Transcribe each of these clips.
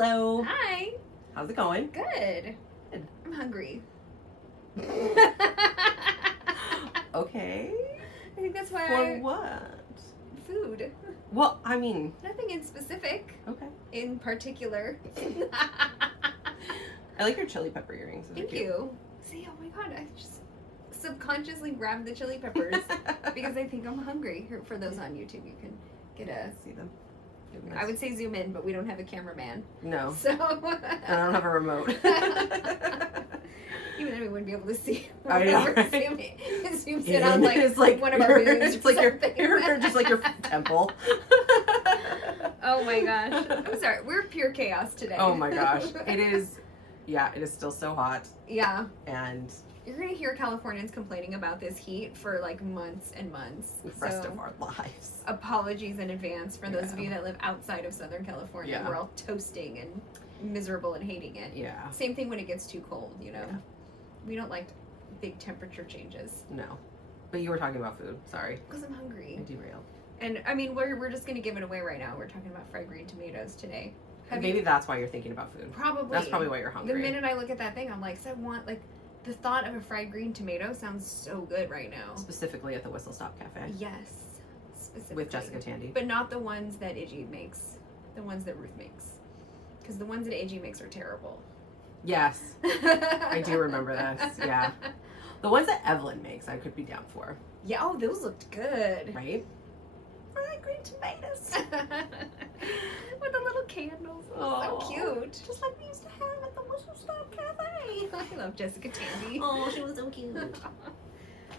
Hello. Hi. How's it going? Good. Good. I'm hungry. Okay. I think that's why For what? Food. Well, I mean, Nothing in specific. okay. In particular. I like your chili pepper earrings. Those are Thank cute. you. See, oh my god, I just subconsciously grabbed the chili peppers because I think I'm hungry. Here, for those on YouTube, you can get a... See them. I would say zoom in, but we don't have a cameraman. No. So... And I don't have a remote. Even then we wouldn't be able to see. I know, right? It zooms in on like, it's like one of our boobs. It's like something. your just like your temple. Oh my gosh. I'm sorry. We're pure chaos today. Oh my gosh. It is, yeah, it is still so hot. Yeah. And you're going to hear Californians complaining about this heat for like months and months. the rest of our lives. Apologies in advance for those of you that live outside of Southern California. Yeah. We're all toasting and miserable and hating it. Yeah. Same thing when it gets too cold, you know. Yeah. We don't like big temperature changes. No. But you were talking about food. Sorry. Because I'm hungry. I derailed. And I mean, we're just going to give it away right now. We're talking about fried green tomatoes today. Maybe that's why you're thinking about food. Probably. That's probably why you're hungry. The minute I look at that thing, I'm like, so I want, like, the thought of a fried green tomato sounds so good right now. Specifically at the Whistle Stop Cafe. Yes. Specifically. With Jessica Tandy. But not the ones that Iggy makes. The ones that Ruth makes. Because the ones that Iggy makes are terrible. Yes. I do remember this. Yeah. The ones that Evelyn makes, I could be down for. Yeah, oh, those looked good. Right? Fried green tomatoes. With the little candles. Oh, So cute. Just like we used to have at the Whistle Stop Cafe. I love Jessica Tandy. Oh, she was so cute.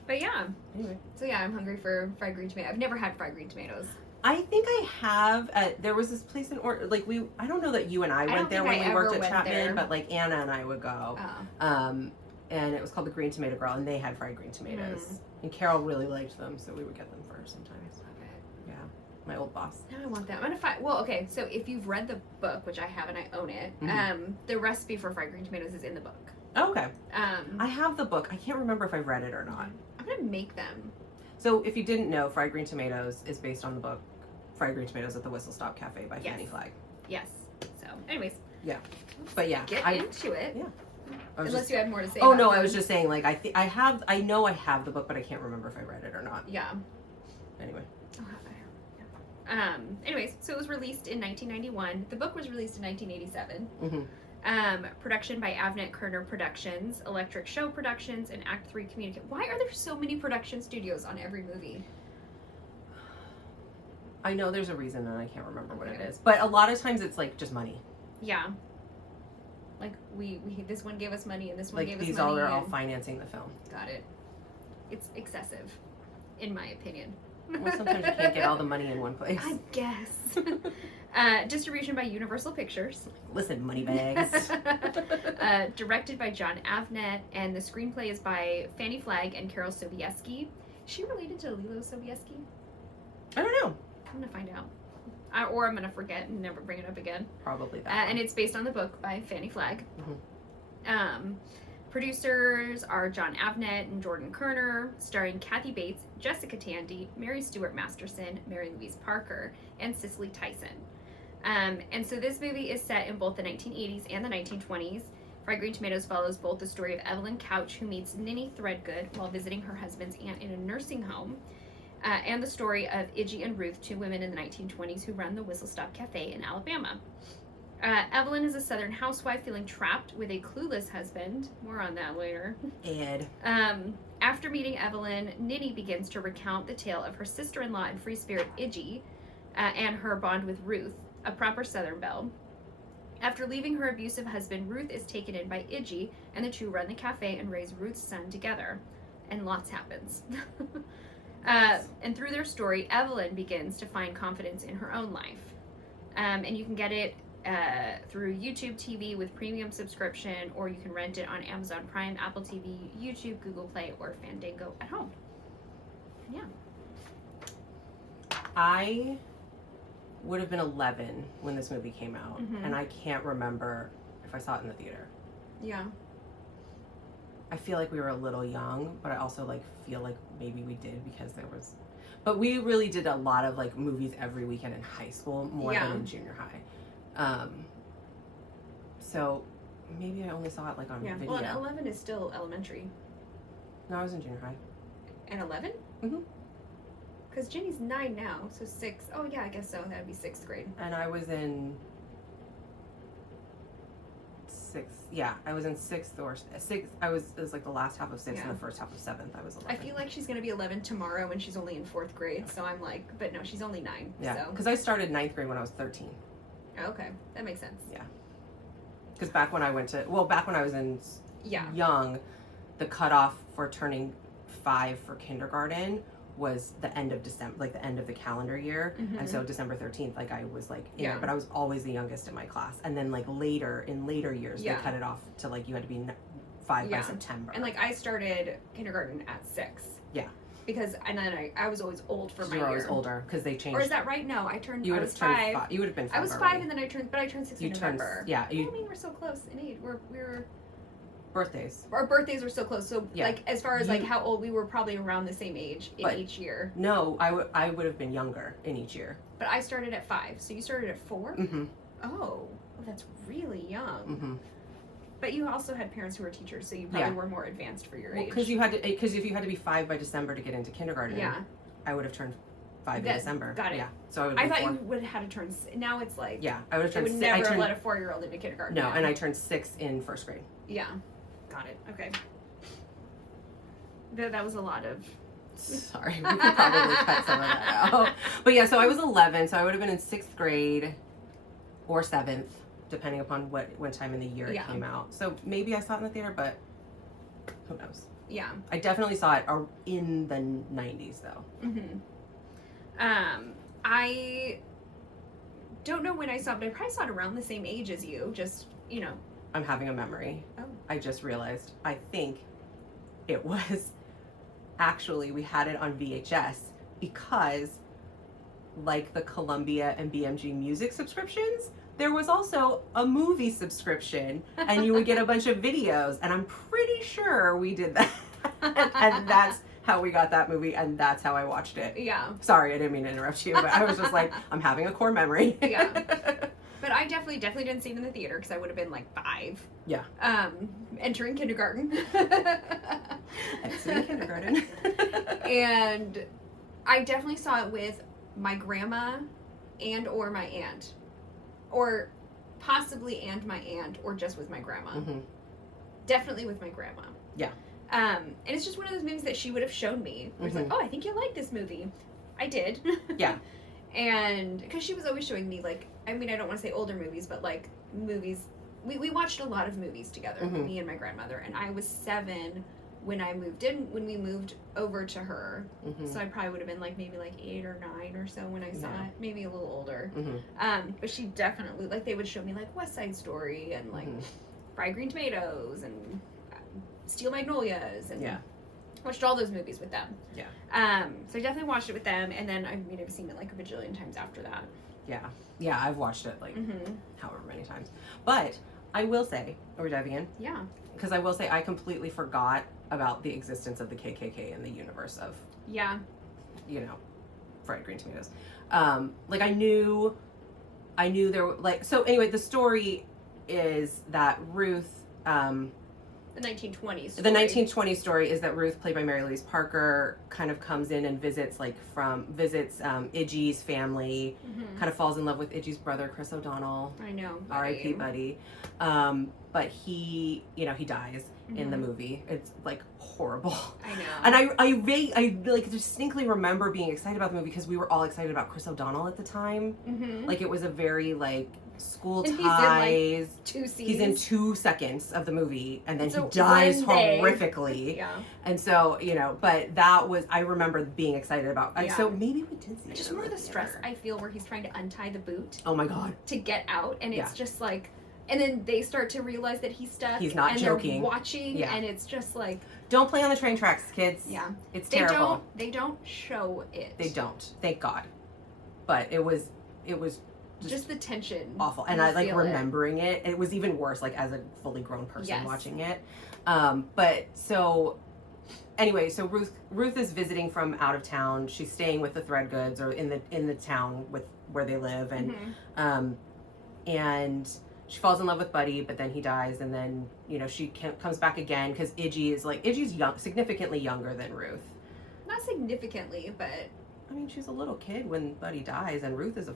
But yeah. Anyway. So yeah, I'm hungry for fried green tomato. I've never had fried green tomatoes. I think I have. There was this place in I don't know that you and I went there when we worked at Chapman, there. but like Anna and I would go. Oh. And it was called the Green Tomato Girl, and they had fried green tomatoes. And Carol really liked them, so we would get them for her sometimes. Love it. Yeah, my old boss. Now I want that. I'm gonna find. Well, okay. So if you've read the book, which I have and I own it, the recipe for fried green tomatoes is in the book. Oh, okay. I have the book. I can't remember if I've read it or not. I'm gonna make them. So if you didn't know, Fried Green Tomatoes is based on the book Fried Green Tomatoes at the Whistle Stop Cafe by Fanny Flagg. Yes. So, anyways. Yeah. But yeah, Get into it. Yeah. Unless you had more to say. Oh no, I was just saying like I know I have the book, but I can't remember if I read it or not. Yeah. Anyway. Anyways, so it was released in 1991. The book was released in 1987. Mm-hmm. Production by Avnet Kerner Productions, Electric Show Productions, and Act 3 Communicate. Why are there so many production studios on every movie? I know there's a reason and I can't remember what it is. But a lot of times it's like just money. Yeah. Like we this one gave us money and this one gave us money. Like these all are all financing the film. Got it. It's excessive, in my opinion. Well, sometimes you can't get all the money in one place. I guess. Distribution by Universal Pictures. Listen, money bags. Directed by John Avnet, and the screenplay is by Fanny Flagg and Carol Sobieski. Is she related to Lilo Sobieski? I don't know. I'm gonna find out. Or I'm gonna forget and never bring it up again. Probably that. And it's based on the book by Fanny Flagg. Producers are John Avnet and Jordan Kerner, starring Kathy Bates, Jessica Tandy, Mary Stuart Masterson, Mary Louise Parker, and Cicely Tyson. And so this movie is set in both the 1980s and the 1920s. Fried Green Tomatoes follows both the story of Evelyn Couch, who meets Ninny Threadgood while visiting her husband's aunt in a nursing home, and the story of Iggy and Ruth, two women in the 1920s who run the Whistle Stop Cafe in Alabama. Evelyn is a Southern housewife feeling trapped with a clueless husband. More on that later. Ed. After meeting Evelyn, Ninny begins to recount the tale of her sister-in-law and free spirit Iggy and her bond with Ruth, a proper Southern belle. After leaving her abusive husband, Ruth is taken in by Iggy, and the two run the cafe and raise Ruth's son together. And lots happens. And through their story, Evelyn begins to find confidence in her own life. And you can get it through YouTube TV with premium subscription, or you can rent it on Amazon Prime, Apple TV, YouTube, Google Play, or Fandango at home. And yeah. I would have been 11 when this movie came out, and I can't remember if I saw it in the theater. Yeah. I feel like we were a little young, but I also like feel like maybe we did because there was, but we really did a lot of like movies every weekend in high school more than in junior high. So maybe I only saw it like on Yeah. video. Well, and 11 is still elementary. No, I was in junior high. And 11? Mhm. Because Jenny's 9 now, so 6. Oh yeah, I guess so. That'd be 6th grade. And I was in 6th. Yeah, I was in 6th or 6th. It was like the last half of 6th and the first half of 7th. I was 11. I feel like she's gonna be 11 tomorrow, and she's only in 4th grade. So I'm like, but no, she's only 9. Yeah, So. because I started 9th grade when I was 13. Oh, okay, that makes sense. Yeah. Because back when I was in young, the cutoff for turning 5 for kindergarten was the end of December, like the end of the calendar year. Mm-hmm. And so December 13th, like I was like in it, but I was always the youngest in my class. And then like in later years, they cut it off to like you had to be 5 by September. And like I started kindergarten at 6. Yeah. Because, and then I was always old for my year. You were always older because they changed. Or is that right? No, I was 5. You would have been 5. I was 5 and then I turned 6 in November. Yeah. I mean, we're so close in age. We're birthdays. Our birthdays were so close. So like as far as like how old, we were probably around the same age in each year. No, I would have been younger in each year. But I started at 5. So you started at 4? Mm-hmm. Oh, well, that's really young. Mm-hmm. But you also had parents who were teachers, so you probably were more advanced for your age. Because if you had to be 5 by December to get into kindergarten, I would have turned 5 in December. Got it. Yeah. So I thought you would have had to turn. Now it's like I would have turned. I would never let a 4-year-old into kindergarten. No, and I turned 6 in first grade. Yeah, got it. Okay. That was a lot of. Sorry, we could probably cut some of that out. But yeah, so I was 11, so I would have been in 6th grade or 7th. Depending upon what time in the year it came out. So maybe I saw it in the theater, but who knows? Yeah. I definitely saw it in the 90s, though. Mm-hmm. I don't know when I saw it, but I probably saw it around the same age as you. Just, you know. I'm having a memory. Oh. I just realized. I think it was actually, we had it on VHS because, like the Columbia and BMG music subscriptions, there was also a movie subscription, and you would get a bunch of videos, and I'm pretty sure we did that. And that's how we got that movie, and that's how I watched it. Yeah. Sorry, I didn't mean to interrupt you, but I was just like, I'm having a core memory. Yeah. But I definitely didn't see it in the theater because I would have been like 5. Yeah. Entering kindergarten. Exiting kindergarten. And I definitely saw it with my grandma and or my aunt. Or possibly and my aunt, or just with my grandma. Mm-hmm. Definitely with my grandma. Yeah. And it's just one of those movies that she would have shown me. Where it's like, oh, I think you'll like this movie. I did. Yeah. And because she was always showing me, like, I mean, I don't want to say older movies, but like movies. We watched a lot of movies together, me and my grandmother. And I was 7 when we moved over to her. Mm-hmm. So I probably would have been like maybe like 8 or 9 or so when I saw it, maybe a little older. Mm-hmm. But she definitely, like, they would show me like West Side Story and like Fried Green Tomatoes and Steel Magnolias and watched all those movies with them. Yeah. So I definitely watched it with them, and then I've seen it like a bajillion times after that. Yeah. Yeah, I've watched it like however many times. But I will say, are we diving in? Yeah. Because I will say I completely forgot about the existence of the KKK in the universe of, Fried Green Tomatoes. Like I knew there were like, so anyway, the story is that Ruth, the 1920s story. The 1920s story is that Ruth, played by Mary Louise Parker, kind of comes in and visits Iggy's family, kind of falls in love with Iggy's brother, Chris O'Donnell. I know. R.I.P. buddy. But he dies in the movie. It's like horrible. I know. And I like distinctly remember being excited about the movie because we were all excited about Chris O'Donnell at the time. Like it was a very like school ties. He's in, like, 2 scenes. He's in 2 seconds of the movie, and then he dies horrifically. Yeah. And so, but that was, I remember being excited about. Yeah. So maybe we did see it. Just more the stress I feel where he's trying to untie the boot. Oh my God. To get out, and it's just like, and then they start to realize that he's stuck. He's not joking. They're watching, and it's just like, don't play on the train tracks, kids. Yeah. It's terrible. They don't show it. They don't. Thank God. But it was just the tension. Awful. And I like remembering it. It was even worse, like as a fully grown person watching it. But so anyway, so Ruth is visiting from out of town. She's staying with the Threadgoods or in the town with where they live, and she falls in love with Buddy, but then he dies, and then, you know, she comes back again because Iggy's young, significantly younger than Ruth. Not significantly, but I mean, she's a little kid when Buddy dies, and Ruth is a.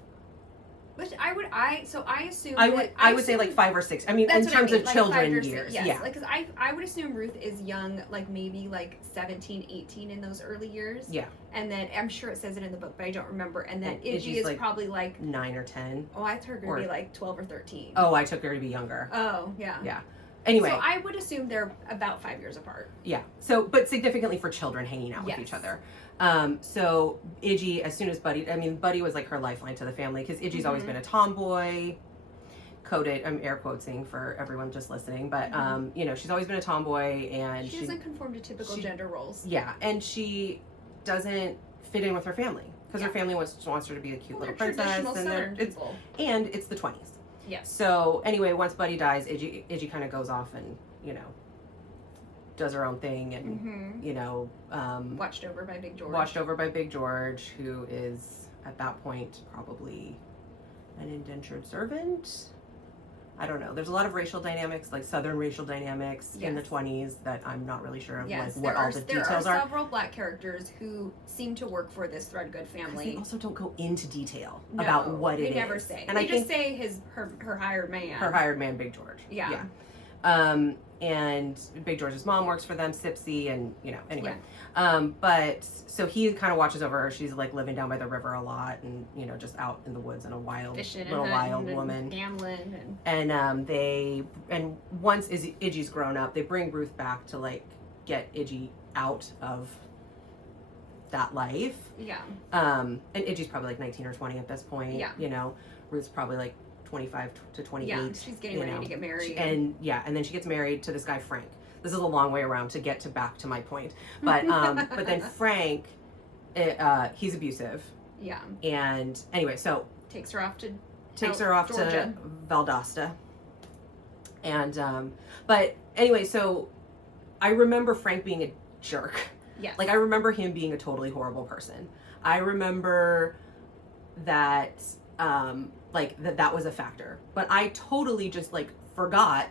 Which I assume I would say like 5 or 6. I mean, in terms of like children 5 or 6, years. yes. Yeah. Like, because I would assume Ruth is young, like maybe like 17, 18 in those early years. Yeah. And then I'm sure it says it in the book, but I don't remember. And then And Iggy Iggy's is like probably like 9 or 10. Oh, I took her to be like 12 or 13. Oh, I took her to be younger. Oh, yeah. Yeah. Anyway. So I would assume they're about 5 years apart. Yeah. So, but significantly for children hanging out with each other. So Iggy, as soon as Buddy was like her lifeline to the family because Iggy's always been a tomboy. Coded, I'm air quoting for everyone just listening, but you know, she's always been a tomboy, and she doesn't conform to typical gender roles. Yeah, and she doesn't fit in with her family because her family wants her to be a cute little princess, and it's the 20s. Yes. So anyway, once Buddy dies, Iggy kind of goes off and, you know, does her own thing, and you know, watched over by Big George, who is at that point probably an indentured servant. I don't know. There's a lot of racial dynamics, like Southern racial dynamics in the 20s that I'm not really sure of like what all the details are. There are several black characters who seem to work for this Threadgood family. They also don't go into detail about what it is. They never say. And they just say her hired man. Her hired man, Big George. Yeah. And Big George's mom works for them, Sipsy, and, you know, anyway. But so he kind of watches over her. She's like living down by the river a lot, and, you know, just out in the woods and a wild woman. Gambling And once Iggy's grown up, they bring Ruth back to like get Iggy out of that life. Yeah. And Iggy's probably like 19 or 20 at this point. Yeah. You know, Ruth's probably like 25 to 28. Yeah, she's getting ready to get married. And then she gets married to this guy Frank. This is a long way around to get back to my point. But but then Frank, he's abusive. Yeah. And anyway, so takes her off to Georgia. To Valdosta. And but anyway, so I remember Frank being a jerk. Yes. Like I remember him being a totally horrible person. I remember that that was a factor. But I totally just like forgot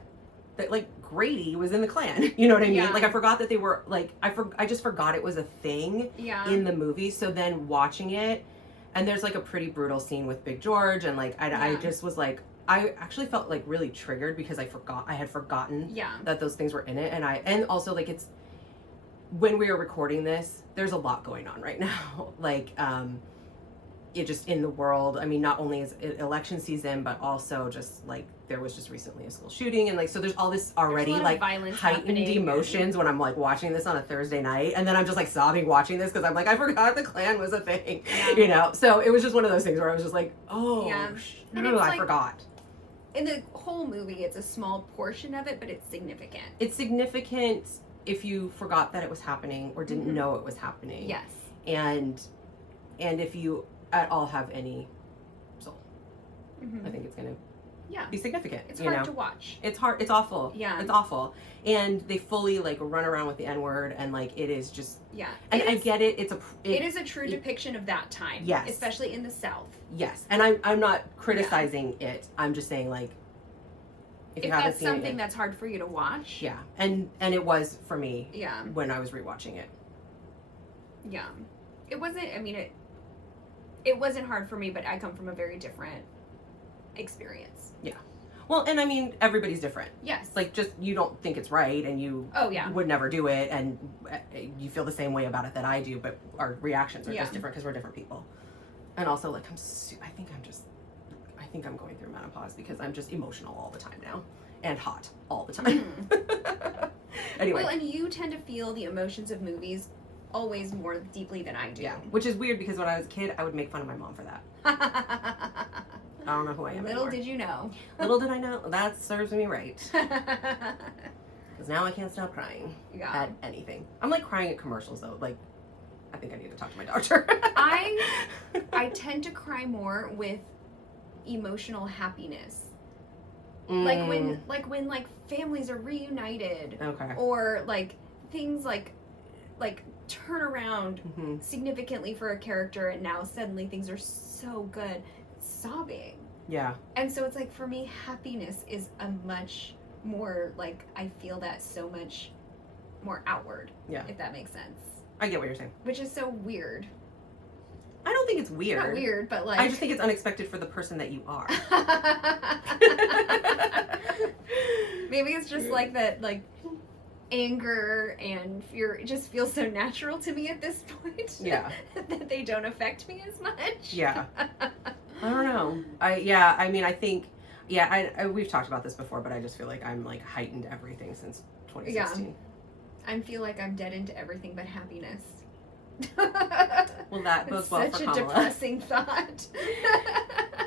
that like Grady was in the Klan. You know what I mean? Yeah. Like I forgot that they were like I just forgot it was a thing in the movie. So then watching it, and there's like a pretty brutal scene with Big George, and like I just was like, I actually felt like really triggered because I had forgotten that those things were in it, and also like it's when we are recording this, there's a lot going on right now. Like it just in the world. I mean, not only is it election season, but also just like there was just recently a school shooting, and like so there's all this already like heightened emotions when I'm like watching this on a Thursday night, and then I'm just like sobbing watching this because I'm like I forgot the Klan was a thing, you know. So it was just one of those things where I was just like, oh, no, I forgot. In the whole movie, it's a small portion of it, but it's significant. It's significant if you forgot that it was happening or didn't know it was happening. Yes. And if you at all have any soul, I think it's gonna be significant. It's hard to watch. It's hard. It's awful. Yeah. It's awful. And they fully like run around with the N-word, and like it is just And I get it. It is a true depiction of that time. Yes. Especially in the South. Yes. And I'm not criticizing it. I'm just saying like if you haven't seen something that's hard for you to watch. Yeah. And it was for me. Yeah. When I was rewatching it. Yeah. It wasn't. I mean it wasn't hard for me, but I come from a very different experience. Yeah. Well, and I mean, everybody's different. Yes. Like, just, you don't think it's right, and you would never do it, and you feel the same way about it that I do, but our reactions are just different because we're different people. And also, like, I think I'm going through menopause because I'm just emotional all the time now. And hot all the time. Anyway. Well, and you tend to feel the emotions of movies always more deeply than I do. Yeah, which is weird because when I was a kid, I would make fun of my mom for that. I don't know who I am Little anymore. did you know. Little did I know. That serves me right. Because now I can't stop crying at anything. I'm like crying at commercials though. Like, I think I need to talk to my doctor. I tend to cry more with emotional happiness. Like when families are reunited. Okay. Or like things like turn around significantly for a character, and now suddenly things are so good. Sobbing. Yeah. And so it's like, for me, happiness is a much more, like, I feel that so much more outward. Yeah. If that makes sense. I get what you're saying. Which is so weird. I don't think it's weird. Not weird, but like... I just think it's unexpected for the person that you are. Maybe it's just like that, like, anger and fear, it just feels so natural to me at this point. Yeah. That they don't affect me as much. Yeah. I don't know. I mean, I think, I we've talked about this before, but I just feel like I'm like heightened everything since 2016. Yeah. I feel like I'm dead into everything but happiness. Well, that bodes well for Such a Kamala. depressing thought.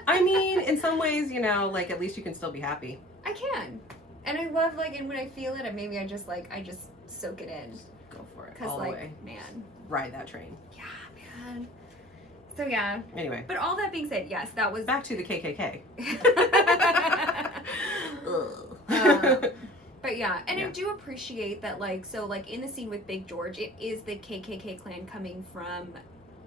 I mean, in some ways, you know, like at least you can still be happy. I can. And I love, like, and when I feel it, maybe I just soak it in. Go for it. Because, All like, the way. man. Ride that train. Yeah, man. So, yeah. Anyway. But all that being said, yes, that was... Back to the KKK. But yeah, and Yeah. I do appreciate that, like, so, like, in the scene with Big George, it is the KKK clan coming from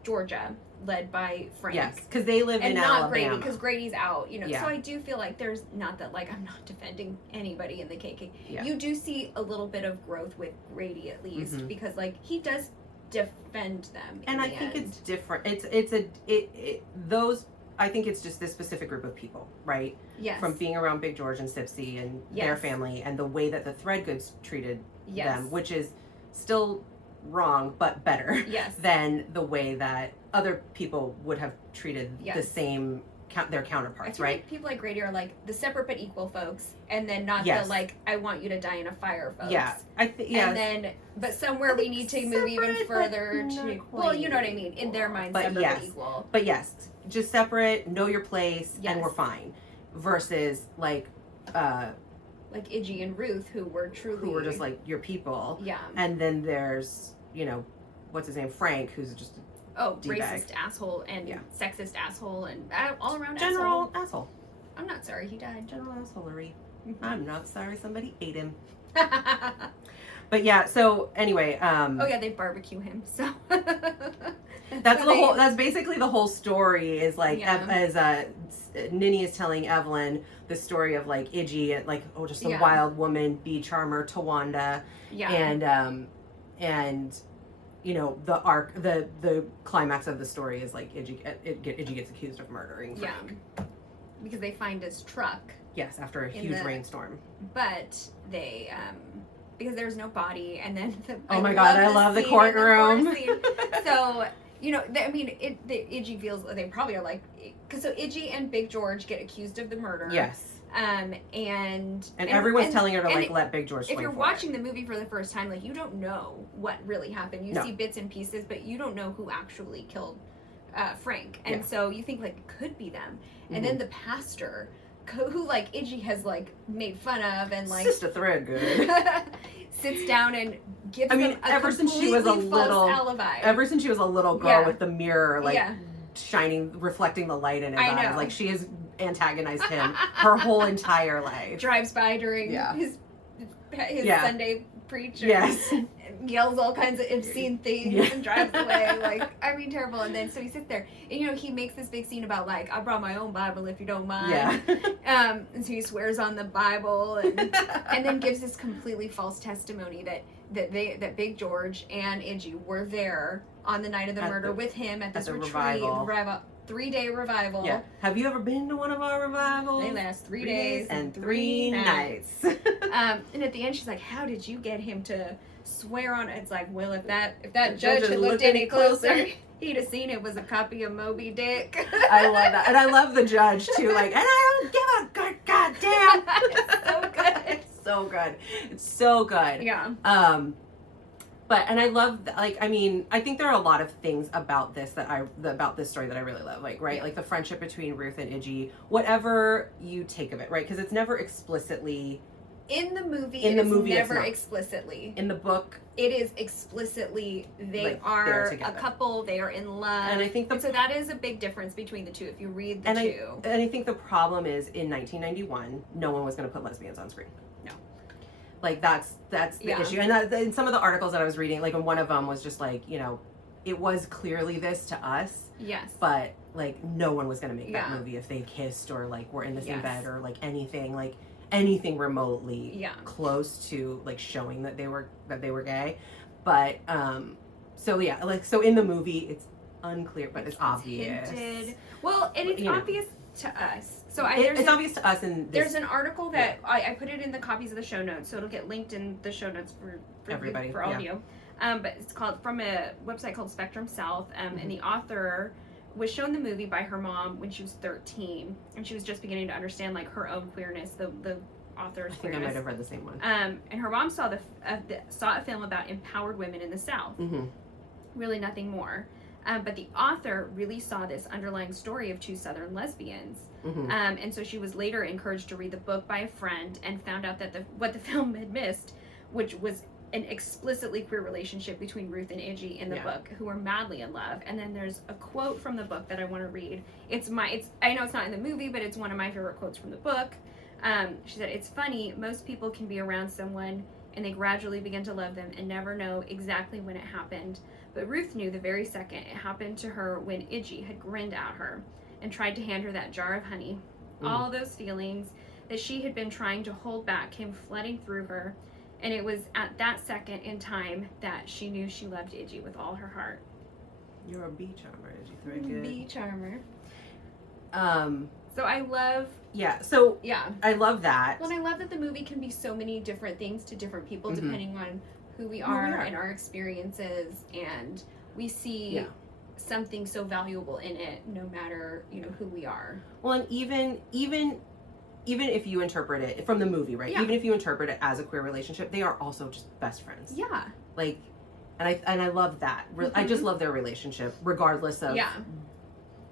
Georgia, led by Frank. Yes, because they live And in not Alabama. Grady, because Grady's out, you know. Yeah. So I do feel like there's not that, like, I'm not defending anybody in the KKK. Yeah. You do see a little bit of growth with Grady, at least, Mhm. because, like, he does defend them. And I think it's different. I think it's just this specific group of people, right? yes. From being around Big George and Sipsy and their Yes. family and the way that the Threadgoods treated yes. them, which is still wrong, but better Yes. than the way that other people would have treated the Yes. same, their I counterparts, feel right? like people like Grady are like the separate but equal folks, and then not Yes. the like I want you to die in a fire folks. Yeah, yeah. And then, but somewhere we need to move even Separate, further but to. not Well, you know what I quite mean. In their minds, But separate yes. but equal. But yes, just separate, know your place, Yes. and we're fine. Versus like, Like Iggy and Ruth, who were truly who were just like your people, yeah. and then there's, you know, what's his name, Frank, who's just Oh, D-bag. racist asshole and Yeah. sexist asshole and all around general asshole. asshole. I'm not sorry he died. General assholery. Mhm. I'm not sorry somebody ate him. But yeah, so anyway, Oh yeah, they barbecue him. So that's the whole. That's basically the whole story. Is like Yeah. as Ninny is telling Evelyn the story of like Iggy and like just a Yeah. wild woman, bee charmer, Tawanda, Yeah. and you know the climax of the story is like Iggy gets accused of murdering Yeah. Frank. Because they find his truck. Yes, after a In huge the- rainstorm. But they, because there's no body, and then Oh my God, I love the courtroom. So, you know, I mean, Iggy feels, they probably are like, because so Iggy and Big George get accused of the murder. Yes. And everyone's telling her to like it- let Big George if swing you're for watching the movie for the first time, like, you don't know what really happened. You No. see bits and pieces, but you don't know who actually killed Frank. And Yeah. so you think, like, it could be them. And Mhm. then the pastor, who, like, Iggy has, like, made fun of and, like, Sister Threadgood. sits down and gives I mean, them a ever since she was a completely false little- alibi. Ever since she was a little girl Yeah. with the mirror, like Yeah. shining, reflecting the light in his I eyes, know. like she has antagonized him her whole entire life. Drives by during Yeah. his Yeah. Sunday preach. and Yes. Yells all kinds of obscene things Yeah. and drives away. Like, I mean, terrible. And then so he sits there, and, you know, he makes this big scene about, like, I brought my own Bible if you don't mind. Yeah. And so he swears on the Bible, and then gives this completely false testimony that Big George and Iggy were there on the night of the At murder the- with him at this the retreat, revival. 3-day revival. Yeah. Have you ever been to one of our revivals? They last 3 days and 3 nights. And at the end, she's like, "How did you get him to swear on it?" It's like, well, if that judge judge had had looked looked any any closer, closer. he'd have seen it was a copy of Moby Dick. I love that. And I love the judge too, like, and I don't give a good goddamn. It's so good. It's so good. It's so good. Yeah. But and I love like I mean I think there are a lot of things about this about this story that I really love, like right, Yeah. like the friendship between Ruth and Iggy, whatever you take of it, right, because it's never explicitly In the movie, In the it's movie, it's never not. explicitly. in the book, It is explicitly they Like, they're are a together. couple. They are in love. and I think And so that is a big difference between the two. If you read the and two, I think the problem is in 1991, no one was going to put lesbians on screen. No. Like that's the Yeah. issue, and in some of the articles that I was reading, like, and one of them was just like, you know, it was clearly this to us, yes, but like no one was gonna make that movie if they kissed or like were in the same bed or like anything remotely close to like showing that they were gay. But so in the movie it's unclear, but it's obvious. Hinted. Well, and it's obvious to us. So it's obvious to us, and there's an article that I put it in the copies of the show notes, so it'll get linked in the show notes for everybody, for all of you. But it's called, from a website called Spectrum South, and the author was shown the movie by her mom when she was 13, and she was just beginning to understand like her own queerness, the author's queerness. I think I might have read the same one. And her mom saw a film about empowered women in the South. Really nothing more. But the author really saw this underlying story of two Southern lesbians. And so she was later encouraged to read the book by a friend and found out that what the film had missed, which was an explicitly queer relationship between Ruth and Iggy in the book, who were madly in love. And then there's a quote from the book that I want to read. I know it's not in the movie, but it's one of my favorite quotes from the book. She said, "It's funny, most people can be around someone and they gradually begin to love them and never know exactly when it happened. But Ruth knew the very second it happened to her when Iggy had grinned at her and tried to hand her that jar of honey. All those feelings that she had been trying to hold back came flooding through her, and it was at that second in time that she knew she loved Iggy with all her heart." You're a bee charmer, Iggy. Very good. Bee charmer. So I love... I love that. Well, and I love that the movie can be so many different things to different people, depending on who we are and our experiences, and we see something so valuable in it, no matter who we are. Well, and even if you interpret it from the movie, right? Even if you interpret it as a queer relationship, they are also just best friends. Yeah. Like, and I love that. I just love their relationship, regardless of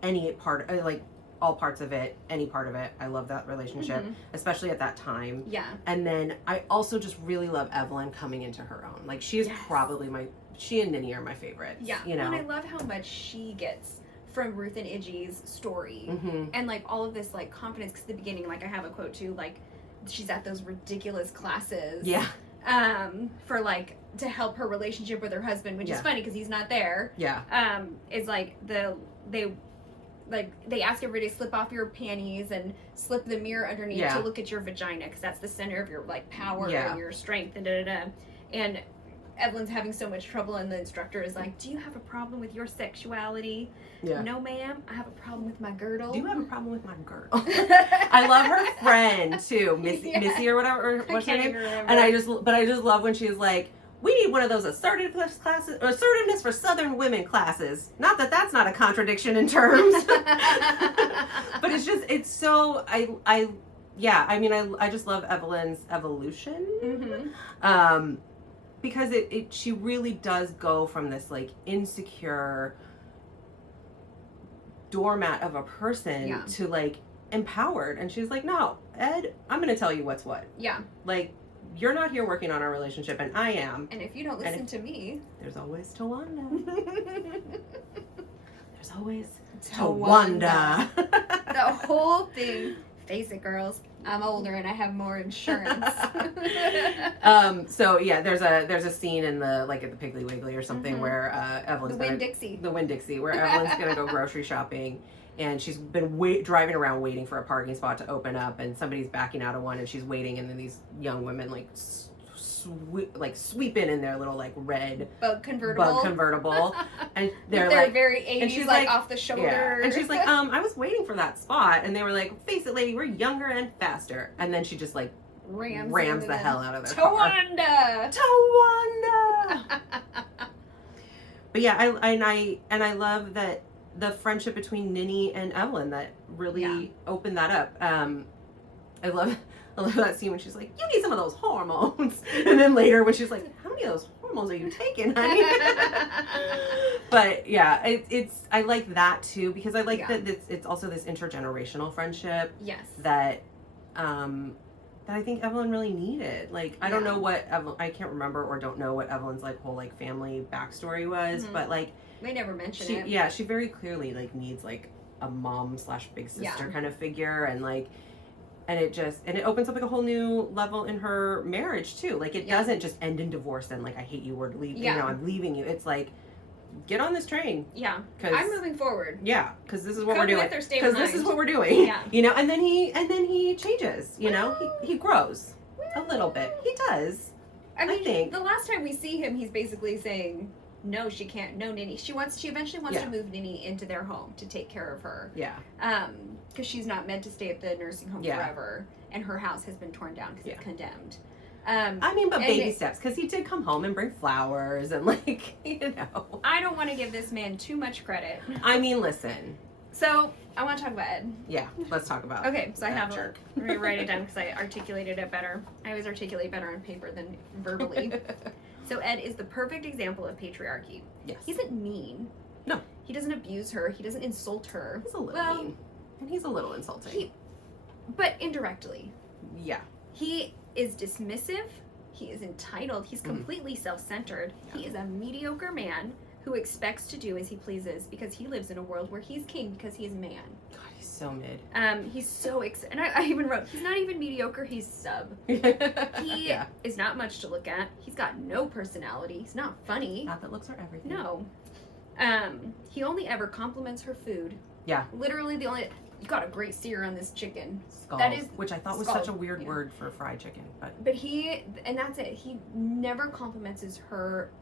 any part, like all parts of it, any part of it. I love that relationship, especially at that time. Yeah. And then I also just really love Evelyn coming into her own. Like, she is probably she and Ninny are my favorites. Yeah. And I love how much she gets from Ruth and Iggy's story. And like all of this like confidence, because at the beginning, like I have a quote too, like she's at those ridiculous classes. Yeah. For like to help her relationship with her husband, which is funny because he's not there. Yeah. Is like they ask everybody to slip off your panties and slip the mirror underneath to look at your vagina, because that's the center of your like power and your strength and And Evelyn's having so much trouble, and the instructor is like, "Do you have a problem with your sexuality?" Yeah. "No, ma'am. I have a problem with my girdle." "Do you have a problem with my girdle?" I love her friend too, Missy or whatever. Or what's her name? And I just love when she's like, "We need one of those assertiveness classes, or assertiveness for Southern women classes." Not that that's not a contradiction in terms, but it's so I just love Evelyn's evolution, because she really does go from this like insecure doormat of a person to like empowered, and she's like, "No, Ed, I'm gonna tell you what's what." Yeah. Like, you're not here working on our relationship, and I am. And if you don't listen to me, there's always Tawanda. There's always Tawanda. The whole thing. Face it, girls. I'm older and I have more insurance. So yeah, there's a scene in at the Piggly Wiggly or something where Evelyn's the Winn-Dixie, where Evelyn's gonna go grocery shopping. And she's been driving around waiting for a parking spot to open up, and somebody's backing out of one, and she's waiting, and then these young women sweep in their little like red bug convertible, and they're like very 80s, and she's like off the shoulder. Yeah. And she's like, I was waiting for that spot, and they were like, "Face it, lady, we're younger and faster." And then she just like rams the hell out of their car. Tawanda. But yeah, I love that. The friendship between Ninny and Evelyn that really opened that up. I love that scene when she's like, "You need some of those hormones," and then later when she's like, "How many of those hormones are you taking, honey?" But yeah, I like that too, because I like that it's also this intergenerational friendship. Yes. That I think Evelyn really needed. Like, I don't know what I can't remember or don't know what Evelyn's like whole like family backstory was, but like. They never mention it. Yeah, she very clearly like needs like a mom / big sister kind of figure, and like, and it opens up like a whole new level in her marriage too. Like, it doesn't just end in divorce and like, "I hate you, we're leaving. I'm leaving you." It's like get on this train. Yeah. 'Cause, I'm moving forward. Yeah, because this is what Come we're doing. with or stay Because behind. this is what we're doing. Yeah. You know, and then he changes. You know, he grows a little bit. He does. I mean, think. the last time we see him, he's basically saying, no, she can't. No, Ninny. She eventually wants to move Ninny into their home to take care of her. Yeah. Because she's not meant to stay at the nursing home forever, and her house has been torn down because it's condemned. I mean, but baby steps, because he did come home and bring flowers and, like, you know. I don't want to give this man too much credit. I mean, listen. So, I want to talk about Ed. Yeah, let's talk about Okay, so I have jerk. Let me write it down because I articulated it better. I always articulate better on paper than verbally. So Ed is the perfect example of patriarchy. Yes. He isn't mean. No. He doesn't abuse her. He doesn't insult her. He's a little mean. And he's a little insulting. But indirectly. Yeah. He is dismissive. He is entitled. He's completely self-centered. Yeah. He is a mediocre man who expects to do as he pleases because he lives in a world where he's king because he's a man. God, he's so mid. He's so and I even wrote, he's not even mediocre, he's sub. He is not much to look at. He's got no personality. He's not funny. Not that looks are everything. No. He only ever compliments her food. Yeah. Literally the only, you got a great sear on this chicken. Scald, that is, which I thought was such a weird word for fried chicken. But and that's it. He never compliments her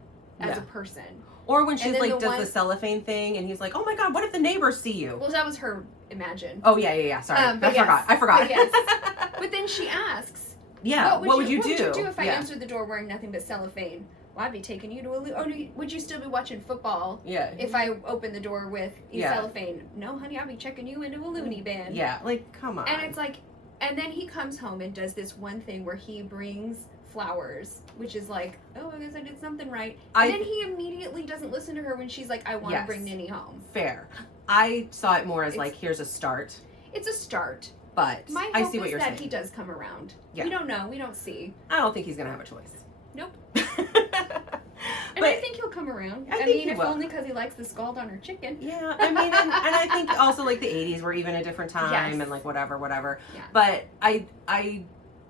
as a person. Or when she's like does the cellophane thing and he's like, oh my God, what if the neighbors see you? Well, that was her imagine. Oh yeah. Sorry. I forgot. But then she asks, yeah, what would you do? What would you do if I answered the door wearing nothing but cellophane? Well, I'd be taking you to would you still be watching football? Yeah. If I open the door with cellophane? No, honey, I'll be checking you into a loony bin. Yeah, like, come on. And it's like, and then he comes home and does this one thing where he brings flowers, which is like, oh, I guess I did something right. And then he immediately doesn't listen to her when she's like, I want to bring Ninny home. Fair. I saw it more as like, here's a start. It's a start. But my I hope see what is you're that saying. He does come around. Yeah. We don't know. We don't see. I don't think he's going to have a choice. Nope. But I think he'll come around. I mean, if only because he likes the scald on her chicken. Yeah, I mean, and I think also like the 80s were even a different time and like whatever. Yeah. But I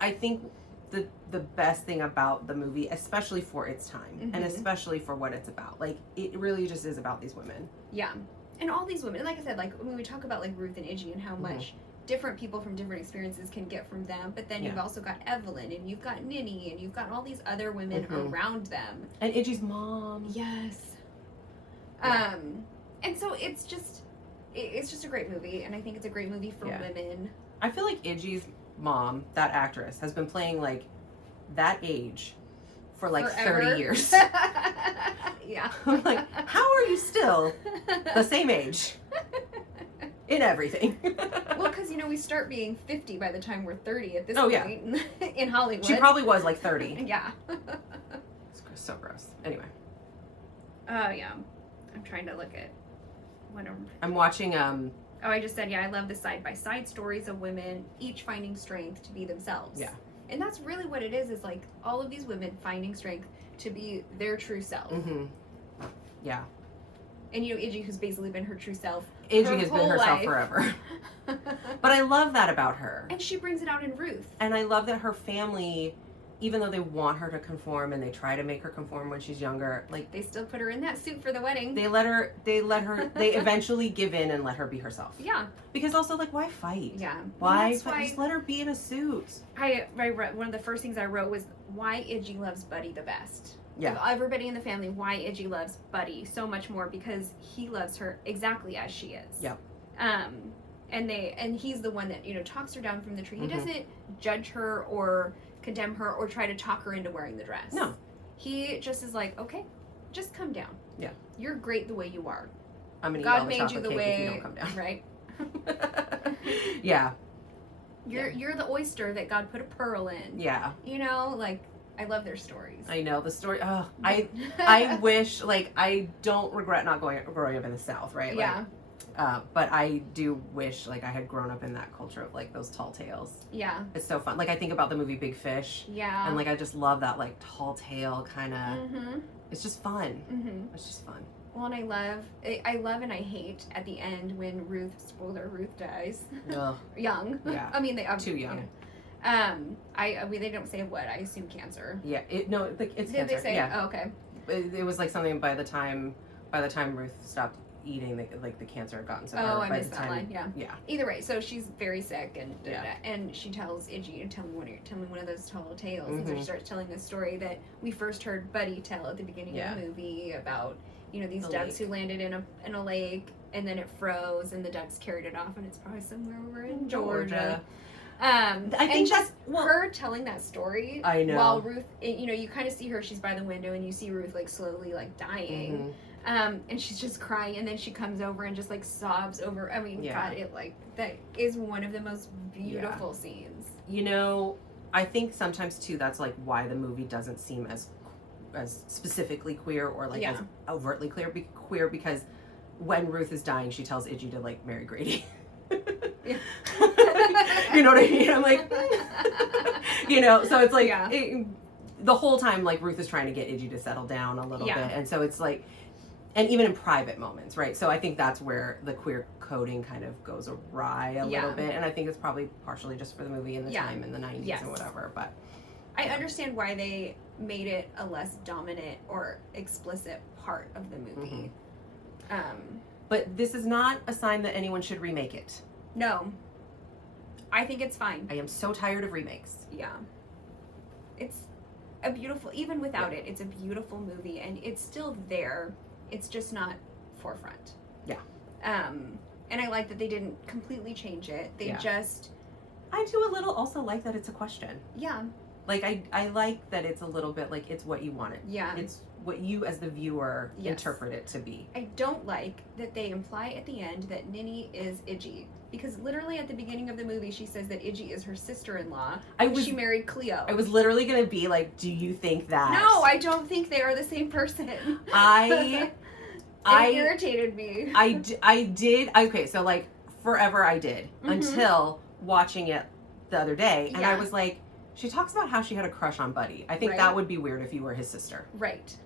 think the best thing about the movie, especially for its time and especially for what it's about, like it really just is about these women. Yeah, and all these women, like I said, like when we talk about like Ruth and Iggy and how much different people from different experiences can get from them, but then you've also got Evelyn and you've got Ninny and you've got all these other women around them, and Iggy's mom. Yes. And so it's just a great movie, and I think it's a great movie for women. I feel like Iggy's mom, that actress, has been playing like that age for like forever. 30 years. Yeah. I'm like, how are you still the same age in everything? Well, because we start being 50 by the time we're 30 at this point in Hollywood. She probably was like 30. Yeah. It's so gross. Anyway. Yeah. I'm trying to look at whatever. I'm watching Oh, I just said, I love the side-by-side stories of women, each finding strength to be themselves. Yeah. And that's really what it is like all of these women finding strength to be their true self. Mm-hmm. Yeah. And Iggy, who's basically been her true self. Iggy has been herself forever. But I love that about her. And she brings it out in Ruth. And I love that her family, even though they want her to conform and they try to make her conform when she's younger, like they still put her in that suit for the wedding. They eventually give in and let her be herself. Yeah. Because also, like, why fight? Yeah. Why fight? Just let her be in a suit. I wrote, one of the first things I wrote was why Iggy loves Buddy the best. Yeah. Of everybody in the family, why Iggy loves Buddy so much more, because he loves her exactly as she is. Yep. And he's the one that, talks her down from the tree. He doesn't judge her or condemn her or try to talk her into wearing the dress. No. He just is like, okay, just come down. Yeah. You're great the way you are. I'm gonna God eat all the made chocolate you the cake way, if you don't come down. Right. Yeah. You're the oyster that God put a pearl in. Yeah. I love their stories. I know the story. Oh, I wish, I don't regret not growing up in the South, right? Yeah. But I do wish, I had grown up in that culture of, those tall tales. Yeah. It's so fun. I think about the movie Big Fish. Yeah. And, I just love that, tall tale kind of. Mm-hmm. It's just fun. Mm-hmm. It's just fun. Well, and I love and I hate at the end when Ruth dies. Ugh. Young. Yeah. I mean, they too young. They don't say what. I assume cancer. Yeah. It's Did cancer. they say? Yeah. Oh, okay. It was something by the time by the time Ruth stopped eating, the cancer had gotten so Oh, bad. I missed that line. Yeah. Yeah. Either way, so she's very sick, and Yeah. and she tells Iggy, tell me one of those tall tales. And so Mhm. she starts telling the story that we first heard Buddy tell at the beginning of the movie about, you know, these The ducks lake. who landed in a lake, and then it froze, and the ducks carried it off, and it's probably somewhere over in Georgia. I think and that's just her telling that story. I know. While Ruth, you know, you kind of see her. She's by the window, and you see Ruth like slowly like dying. And she's just crying, and then she comes over and just like sobs over. I mean, Yeah. God, it like that is one of the most beautiful scenes. You know, I think sometimes too that's like why the movie doesn't seem as specifically queer or like as overtly queer because when Ruth is dying, she tells Iggy to like marry Grady. Yeah. You know what I mean? I'm like, you know, so it's like Yeah. the whole time like Ruth is trying to get Iggy to settle down a little Yeah. bit, and so it's like. And even in private moments, right? So I think that's where the queer coding kind of goes awry a little bit. And I think it's probably partially just for the movie and the time in the 90s and whatever. But I understand why they made it a less dominant or explicit part of the movie. But this is not a sign that anyone should remake it. No. I think it's fine. I am so tired of remakes. Yeah. It's a beautiful, even without it, it's a beautiful movie, and it's still there. It's just not forefront. Yeah. And I like that they didn't completely change it. They just... I do a little also like that it's a question. Yeah. Like, I like that it's a little bit like it's what you want it. Yeah. It's what you as the viewer interpret it to be. I don't like that they imply at the end that Ninny is Iggy. Because literally at the beginning of the movie, she says that Iggy is her sister-in-law. She married Cleo. I was literally going to be like, do you think that? No, I don't think they are the same person. It irritated me. I did. Okay, so like forever I did until watching it the other day. And I was like, she talks about how she had a crush on Buddy. I think that would be weird if you were his sister. Right.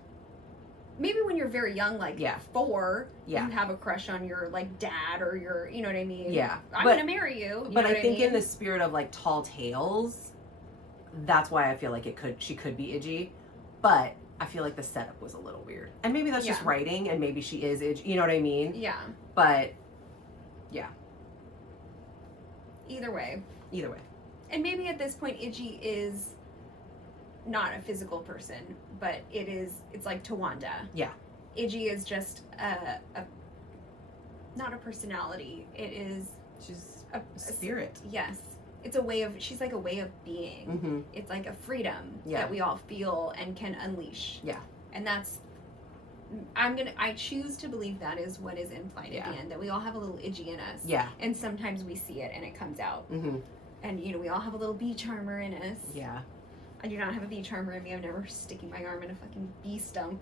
Maybe when you're very young, like 4, you have a crush on your like dad or your, you know what I mean? Yeah. I'm gonna marry you. But I think in the spirit of like tall tales, that's why I feel like she could be Iggy. But I feel like the setup was a little weird. And maybe that's just writing and maybe she is Iggy. You know what I mean? Yeah. But yeah. Either way. And maybe at this point Iggy is not a physical person, but it's like Tawanda. Yeah. Iggy is just not a personality. It is she's a spirit. Yes. She's like a way of being. It's like a freedom that we all feel and can unleash. Yeah. And that's I choose to believe that is what is implied at the end, that we all have a little Iggy in us. Yeah. And sometimes we see it and it comes out. And you know, we all have a little bee charmer in us. Yeah. I do not have a bee charmer in me. I'm never sticking my arm in a fucking bee stump.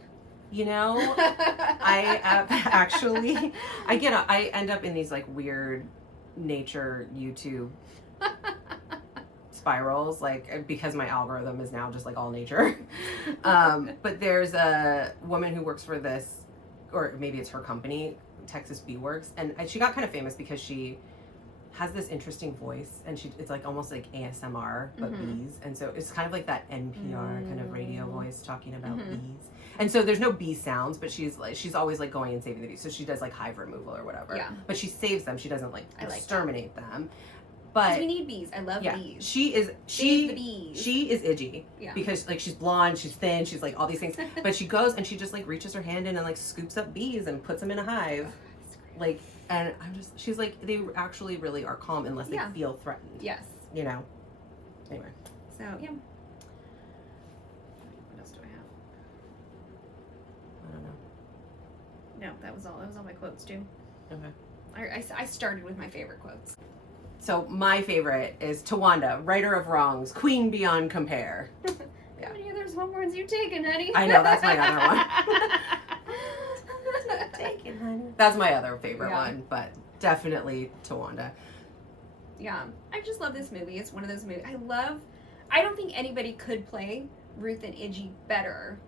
You know, I actually, I end up in these like weird nature YouTube spirals, like because my algorithm is now just like all nature. But there's a woman who works for this, or maybe it's her company, Texas Bee Works, and she got kind of famous because she has this interesting voice, and it's like almost like ASMR but bees, and so it's kind of like that NPR kind of radio voice talking about bees. And so there's no bee sounds, but she's always like going and saving the bees. So she does like hive removal or whatever. Yeah. But she saves them. She doesn't like exterminate them. But we need bees. I love bees. She is the bees. She is Iggy. Yeah. Because like she's blonde, she's thin, she's like all these things. But she goes and she just like reaches her hand in and like scoops up bees and puts them in a hive. Like, and she's like, they actually really are calm unless they feel threatened. Yes. You know? Anyway. So, yeah. What else do I have? I don't know. No, that was all. That was all my quotes, too. Okay. I started with my favorite quotes. So, my favorite is Tawanda, righter of wrongs, queen beyond compare. Yeah. How many others homewords you taking, honey? I know, that's my other one. Take it, honey. That's my other favorite one, but definitely Tawanda. Yeah, I just love this movie. It's one of those movies I don't think anybody could play Ruth and Iggy better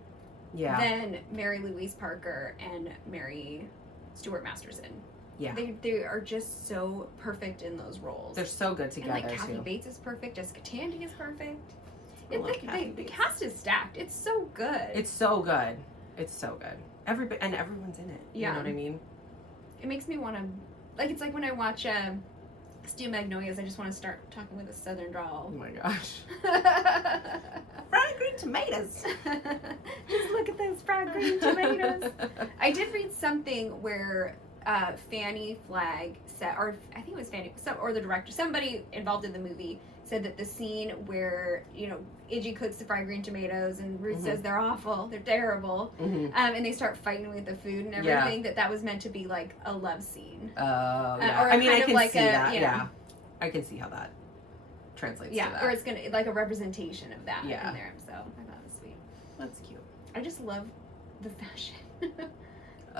than Mary Louise Parker and Mary Stuart Masterson. Yeah, they are just so perfect in those roles. They're so good together. And like Kathy Bates is perfect. Jessica Tandy is perfect. The cast is stacked. It's so good. It's so good. It's so good. everyone's in it. You know what I mean? It makes me want to, like, it's like when I watch Stew Magnolias, I just want to start talking with a southern drawl. Oh my gosh. Fried green tomatoes. Just look at those fried green tomatoes. I did read something where Fanny Flagg said, or I think it was Fanny, or the director, somebody involved in the movie said that the scene where, you know, Iggy cooks the fried green tomatoes and Ruth says they're awful, they're terrible, and they start fighting with the food and everything, that was meant to be like a love scene. Oh, yeah. Or I mean, I can like see that. You know, yeah. I can see how that translates to that. Or it's going to, like a representation of that in Yeah. there. So I thought it was sweet. That's cute. I just love the fashion.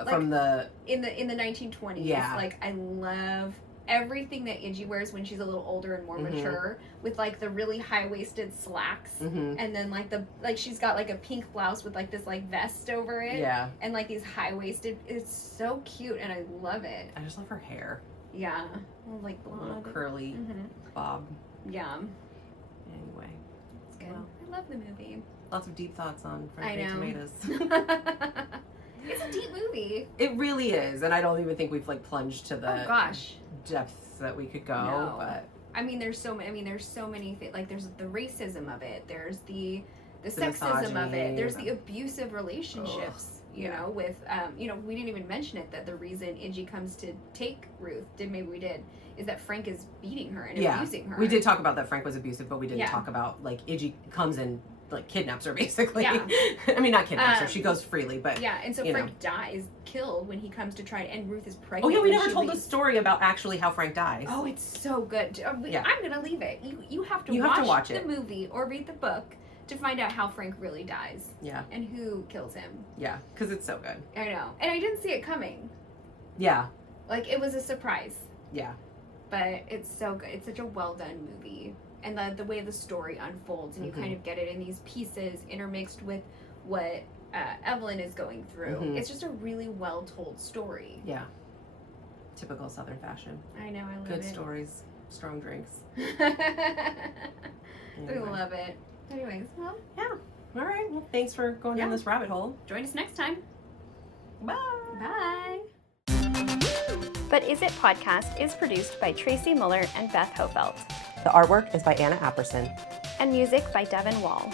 From the... In the 1920s. Yeah. Like, I love everything that Iggy wears when she's a little older and more mature, with like the really high-waisted slacks, and then like she's got like a pink blouse with like this like vest over it, and like these high-waisted. It's so cute and I love it. I just love her hair. Yeah, like blonde, little curly bob. Yeah. Anyway, It's good. Well, I love the movie. lots of deep thoughts on fried green tomatoes. It's a deep movie. It really is, and I don't even think we've like plunged to the depths that we could go. No. But I mean, there's so many things. Like, there's the racism of it. There's the sexism of it. There's the abusive relationships. You know, with you know, we didn't even mention it, that the reason Iggy comes to take Ruth, maybe we did, is that Frank is beating her and abusing her. We did talk about that Frank was abusive, but we didn't talk about like Iggy comes and like kidnaps her basically. Yeah. I mean, not kidnaps her, she goes freely, but and so Frank dies, killed when he comes to try, and Ruth is pregnant. Oh yeah, we when never she told leaves. the story about actually how Frank dies. Oh, it's so good. I'm gonna leave it. You have to watch the movie or read the book to find out how Frank really dies. Yeah. And who kills him. Yeah, because it's so good. I know. And I didn't see it coming. Yeah. Like, it was a surprise. Yeah. But it's so good. It's such a well done movie. And the way the story unfolds, and you kind of get it in these pieces intermixed with what Evelyn is going through. It's just a really well told story. Yeah. Typical Southern fashion. I know, I love it. Good stories, strong drinks. I love it. Anyways, well, yeah. All right. Well, thanks for going down this rabbit hole. Join us next time. Bye. Bye. But Is It podcast is produced by Traci, Mueller, and Beth Hofeldt. The artwork is by Anna Apperson. And music by Devin Wall.